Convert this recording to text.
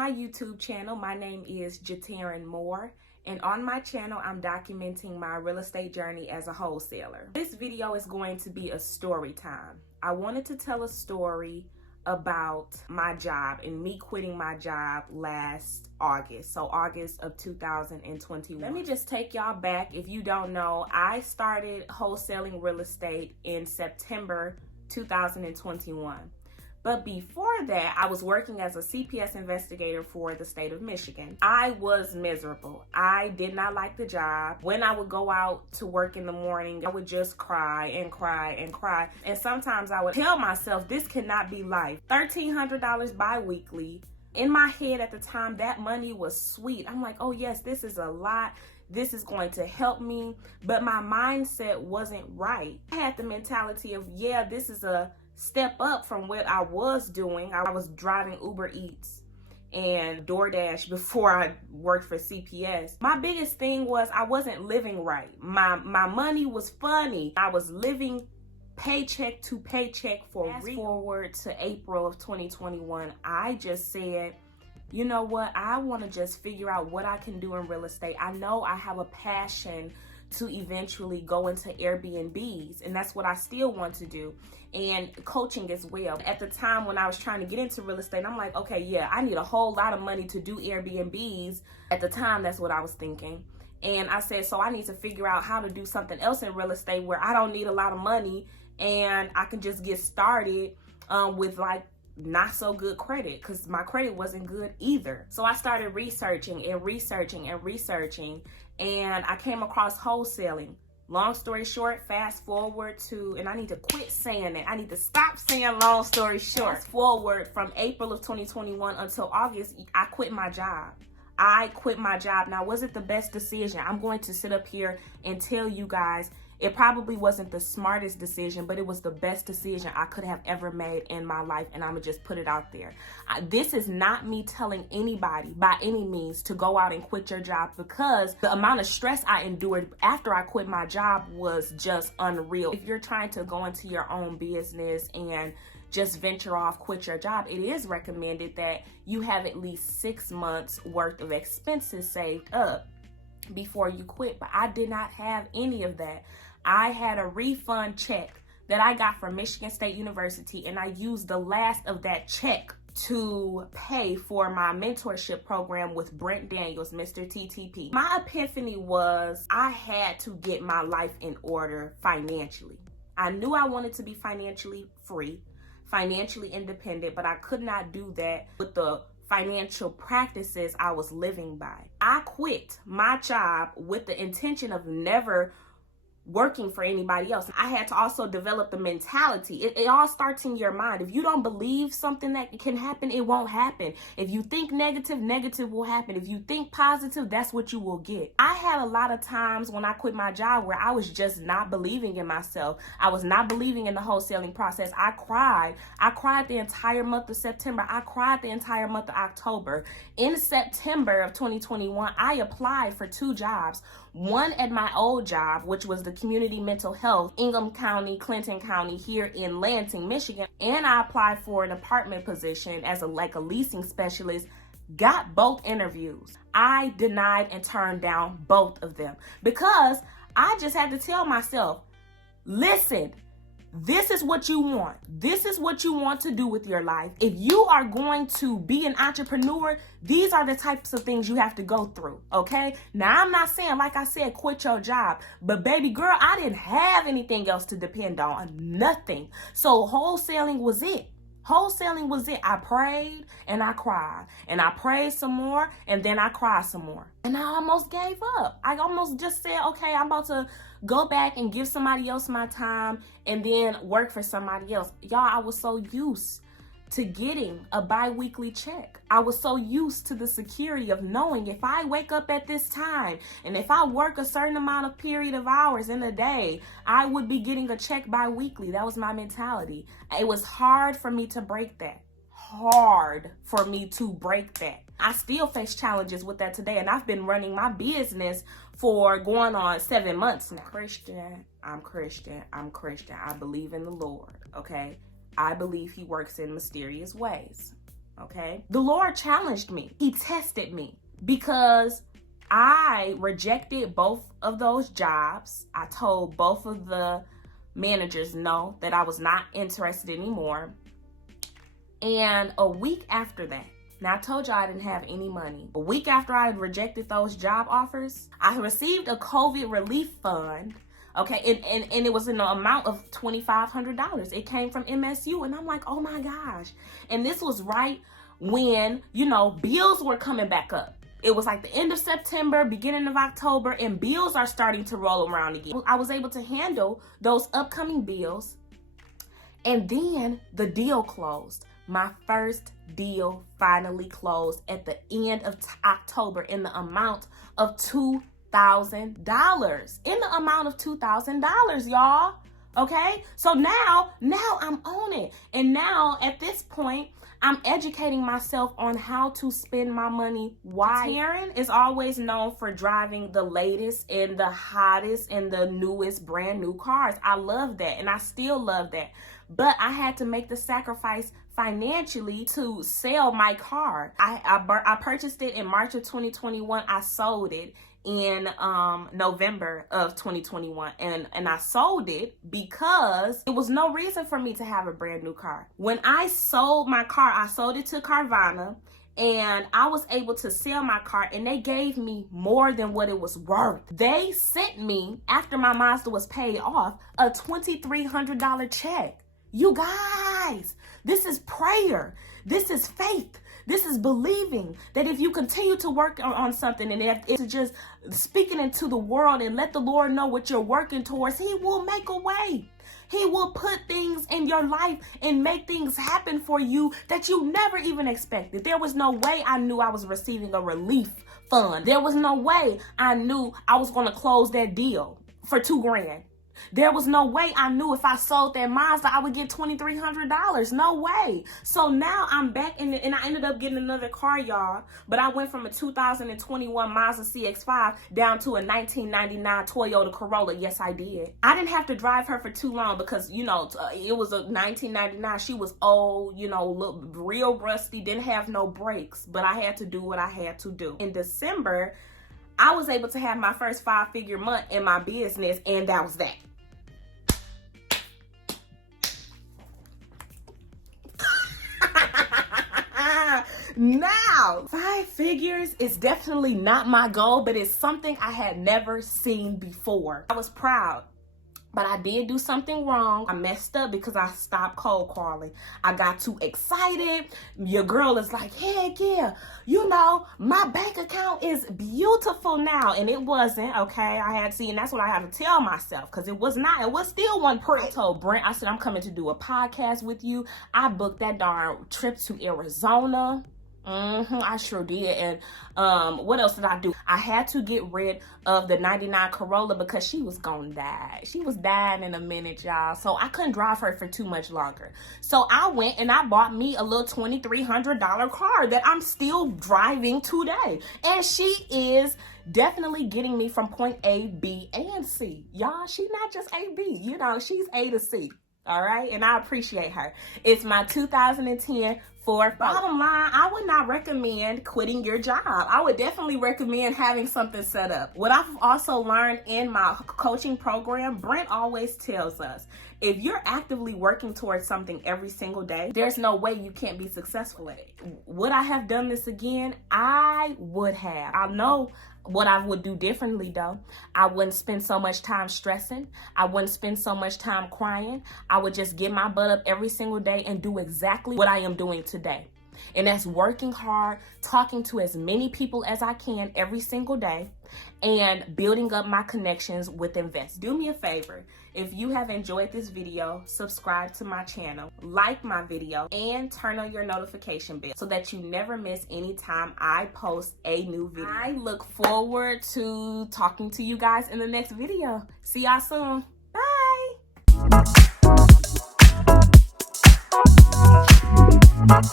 my YouTube channel. My name is Jatarin Moore, and on my channel, I'm documenting my real estate journey as a wholesaler. This video is going to be a story time. I wanted to tell a story about my job and me quitting my job last August, so August of 2021. Let me just take y'all back. If you don't know, I started wholesaling real estate in September 2021. But before that, I was working as a CPS investigator for the state of Michigan. I was miserable. I did not like the job. When I would go out to work in the morning, I would just cry and cry and cry. And sometimes I would tell myself, this cannot be life. $1,300 bi-weekly. In my head at the time, that money was sweet. I'm like, oh yes, this is a lot. This is going to help me. But my mindset wasn't right. I had the mentality of, yeah, this is a step up from what I was doing. I was driving Uber Eats and DoorDash before I worked for CPS. My biggest thing was I wasn't living right. My money was funny. I was living paycheck to paycheck for real. Fast forward to April of 2021, I just said, you know what? I want to just figure out what I can do in real estate. I know I have a passion to eventually go into Airbnbs, and that's what I still want to do, and coaching as well. At the time when I was trying to get into real estate, I'm like, okay, yeah, I need a whole lot of money to do Airbnbs. At the time, that's what I was thinking. And I said, so I need to figure out how to do something else in real estate where I don't need a lot of money and I can just get started with like not so good credit, because my credit wasn't good either. So I started researching and I came across wholesaling. Long story short, fast forward to, and I need to quit saying that. I need to stop saying long story short. Fast forward from April of 2021 until August, I quit my job. Now, was it the best decision? I'm going to sit up here and tell you guys, it probably wasn't the smartest decision, but it was the best decision I could have ever made in my life, and I'm gonna just put it out there. This is not me telling anybody by any means to go out and quit your job, because the amount of stress I endured after I quit my job was just unreal. If you're trying to go into your own business and just venture off, quit your job, it is recommended that you have at least 6 months worth of expenses saved up before you quit. But I did not have any of that. I had a refund check that I got from Michigan State University, and I used the last of that check to pay for my mentorship program with Brent Daniels, Mr. TTP. My epiphany was I had to get my life in order financially. I knew I wanted to be financially free, financially independent, but I could not do that with the financial practices I was living by. I quit my job with the intention of never working for anybody else. I had to also develop the mentality. It all starts in your mind. If you don't believe something that can happen, it won't happen. If you think negative, negative will happen. If you think positive, that's what you will get. I had a lot of times when I quit my job where I was just not believing in myself. I was not believing in the wholesaling process. I cried. I cried the entire month of September. I cried the entire month of October. In September of 2021, I applied for 2 jobs. One at my old job, which was the community mental health, Ingham County, Clinton County here in Lansing, Michigan. And I applied for an apartment position as a leasing specialist. Got both interviews. I denied and turned down both of them because I just had to tell myself, listen, this is what you want. This is what you want to do with your life. If you are going to be an entrepreneur, these are the types of things you have to go through, okay? Now, I'm not saying, like I said, quit your job. But baby girl, I didn't have anything else to depend on. Nothing. So wholesaling was it. Wholesaling was it. I prayed and I cried, and I prayed some more, and then I cried some more. And I almost gave up. I almost just said, okay, I'm about to go back and give somebody else my time and then work for somebody else. Y'all, I was so used to getting a bi-weekly check. I was so used to the security of knowing if I wake up at this time and if I work a certain amount of period of hours in a day, I would be getting a check bi-weekly. That was my mentality. It was hard for me to break that. I still face challenges with that today, and I've been running my business for going on 7 months now. I'm Christian. I believe in the Lord, okay? I believe he works in mysterious ways, okay? The Lord challenged me. He tested me because I rejected both of those jobs. I told both of the managers no, that I was not interested anymore. And a week after that, now I told y'all I didn't have any money. A week after I rejected those job offers, I received a COVID relief fund. Okay, and it was in the amount of $2,500. It came from MSU, and I'm like, oh my gosh. And this was right when, you know, bills were coming back up. It was like the end of September, beginning of October, and bills are starting to roll around again. I was able to handle those upcoming bills, and then the deal closed. My first deal finally closed at the end of October in the amount of $2,000. In the amount of $2,000, y'all. Okay? So now I'm on it. And now at this point, I'm educating myself on how to spend my money wisely. Taryn is always known for driving the latest and the hottest and the newest brand new cars. I love that, and I still love that. But I had to make the sacrifice financially to sell my car. I purchased it in March of 2021. I sold it in November of 2021, and I sold it because there was no reason for me to have a brand new car. When I sold my car, I sold it to Carvana, and I was able to sell my car, and they gave me more than what it was worth. They sent me, after my Mazda was paid off, a $2,300 check. You guys, this is prayer. This is faith. This is believing that if you continue to work on something, and if it's just speaking into the world and let the Lord know what you're working towards, He will make a way. He will put things in your life and make things happen for you that you never even expected. There was no way I knew I was receiving a relief fund. There was no way I knew I was going to close that deal for $2,000. There was no way I knew if I sold that Mazda, I would get $2,300. No way. So now I'm back and I ended up getting another car, y'all. But I went from a 2021 Mazda CX-5 down to a 1999 Toyota Corolla. Yes, I did. I didn't have to drive her for too long because, you know, it was a 1999. She was old, you know, look real rusty, didn't have no brakes. But I had to do what I had to do. In December, I was able to have my first 5-figure month in my business, and that was that. Now, 5 figures is definitely not my goal, but it's something I had never seen before. I was proud, but I did do something wrong. I messed up because I stopped cold calling. I got too excited. Your girl is like, heck yeah, you know, my bank account is beautiful now. And it wasn't, okay? And that's what I had to tell myself, because it was not. It was still one pretty. I told Brent, I said, I'm coming to do a podcast with you. I booked that darn trip to Arizona. I sure did. And what else did I do? I had to get rid of the 99 Corolla because she was gonna die. She was dying in a minute, y'all. So I couldn't drive her for too much longer. So I went and I bought me a little $2,300 car that I'm still driving today. And she is definitely getting me from point A, B, and C. Y'all, she's not just A, B. You know, she's A to C. All right, and I appreciate her. It's my 2010 Ford. Bottom line, I would not recommend quitting your job. I would definitely recommend having something set up. What I've also learned in my coaching program, Brent always tells us, if you're actively working towards something every single day, there's no way you can't be successful at it. Would I have done this again? I would have. I know what I would do differently, though. I wouldn't spend so much time stressing. I wouldn't spend so much time crying. I would just get my butt up every single day and do exactly what I am doing today. And that's working hard, talking to as many people as I can every single day, and building up my connections with investors. Do me a favor. If you have enjoyed this video, subscribe to my channel, like my video, and turn on your notification bell so that you never miss any time I post a new video. I look forward to talking to you guys in the next video. See y'all soon. Bye.